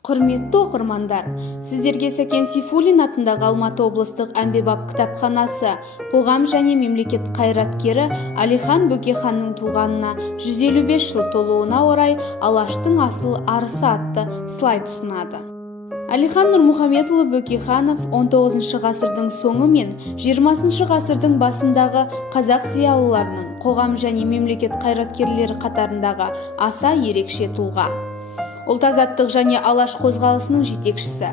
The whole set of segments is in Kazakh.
Құрметті оқырмандар, сіздерге Сәкен Сейфуллин атындағы Алматы облыстық әмбебап кітапханасы қоғам және мемлекет қайраткері Әлихан Бөкейханның туғанына 155 жыл толуына орай Алаштың асыл арысы атты слайд ұсынады. Әлихан Нұрмұхаметұлы Бөкейханов 19 ғасырдың соңы мен 20 ғасырдың басындағы қазақ зиялыларының, қоғам және мемлекет қайраткерлері қатарындағы аса ерекше тұлға. Ұлт-азаттық және алаш қозғалысының жетекшісі,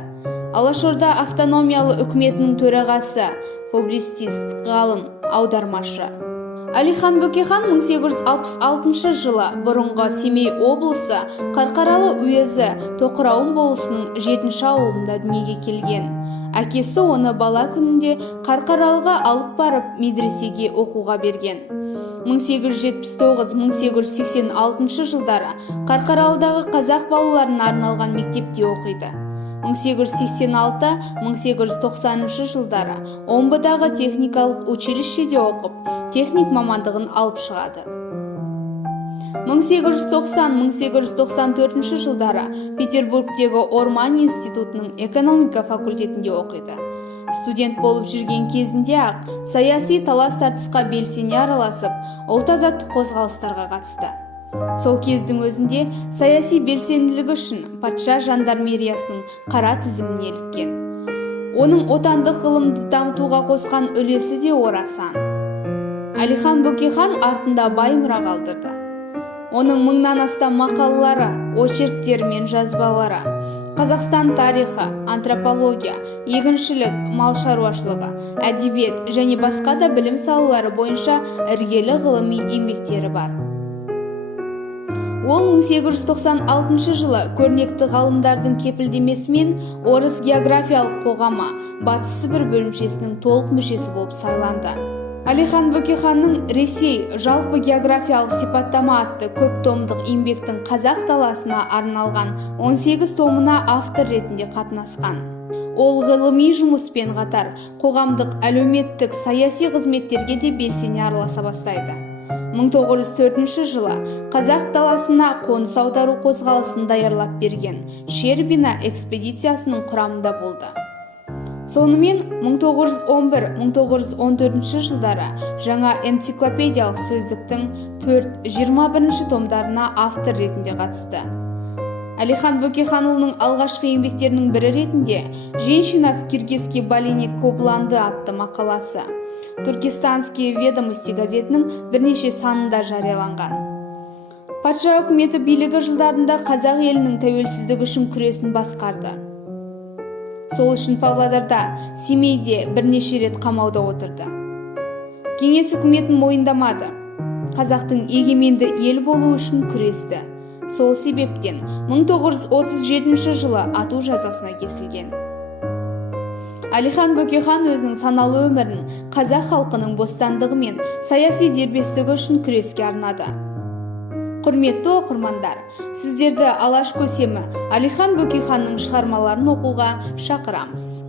Алашорда автономиялы үкіметінің төрағасы, публицист, ғалым, аудармашы. Әлихан Бөкейхан 1866 жылы бұрынғы Семей облысы Қарқаралы уезі Тоқырауын болысының 7-ші ауылында дүниеге келген. Әкесі оны бала күнінде Қарқаралыға алып барып медресеге оқуға берген. 1879-1886 жылдары Қарқаралыдағы қазақ балаларына арналған мектепте оқиды. 1886-1890 жылдары Омбыдағы техникалық училищеде оқып, техник мамандығын алып шығады. 1890-1894 жылдары Петербургтегі Орман институтының экономика факультетінде оқиды. Студент болып жүрген кезінде ақ саяси талас-тартысқа белсене араласып, ұлт-азаттық қозғалыстарға қатысты. Сол кездің өзінде саяси белсенділігі үшін патша жандармериясының қара тізіміне іліккен. Оның отандық ғылымды дамытуға қосқан үлесі де орасан. Әлихан Бөкейхан артында бай мұра қалдырды. Оның 1000-нан астам мақалалары, очерктері мен жазбалары, Қазақстан тарихы, антропология, егіншілік, мал шаруашылығы, әдебиет және басқа да білім салалары бойынша іргелі ғылыми еңбектері бар. Ол 1896 жылы көрнекті ғалымдардың кепілдемесімен Орыс географиялық қоғамы Батыс Сібір бөлімшесінің толық мүшесі болып сайланды. Әлихан Бөкейханның Ресей жалпы географиялық сипаттама атты көп томдық еңбектің қазақ даласына арналған 18 томына автор ретінде қатынасқан. Ол ғылыми жұмыспен қатар қоғамдық, әлеуметтік, саяси қызметтерге де белсене араласа бастайды. 1904 жылы қазақ даласына қоныс аудару қозғалысын даярлап берген Щербина экспедициясының құрамында болды. Сонымен 1911-1914 жылдары жаңа энциклопедиялық сөздіктің 4-21 томдарына автор ретінде қатысты. Әлихан Бөкейханұлының алғашқы еңбектерінің бірі ретінде «Женщина в киргизской балине Кобланды» атты мақаласы Туркестанские ведомости газетінің бірнеше санында жарияланған. Патша үкіметі билігі жылдарында қазақ елінің тәуелсіздігі үшін күресін басқарды. Сол үшін Павлодарда, Семейде бірнеше рет қамауда отырды. Кеңес үкіметін мойындамады. Қазақтың егеменді ел болу үшін күресті. Сол себептен 1937 жылы ату жазасына кесілген. Әлихан Бөкейхан өзінің саналы өмірін қазақ халқының бостандығы мен саяси дербестігі үшін күреске арнады. Құрметті оқырмандар, сіздерді алаш көсемі Әлихан Бөкейханның шығармаларын оқуға шақырамыз.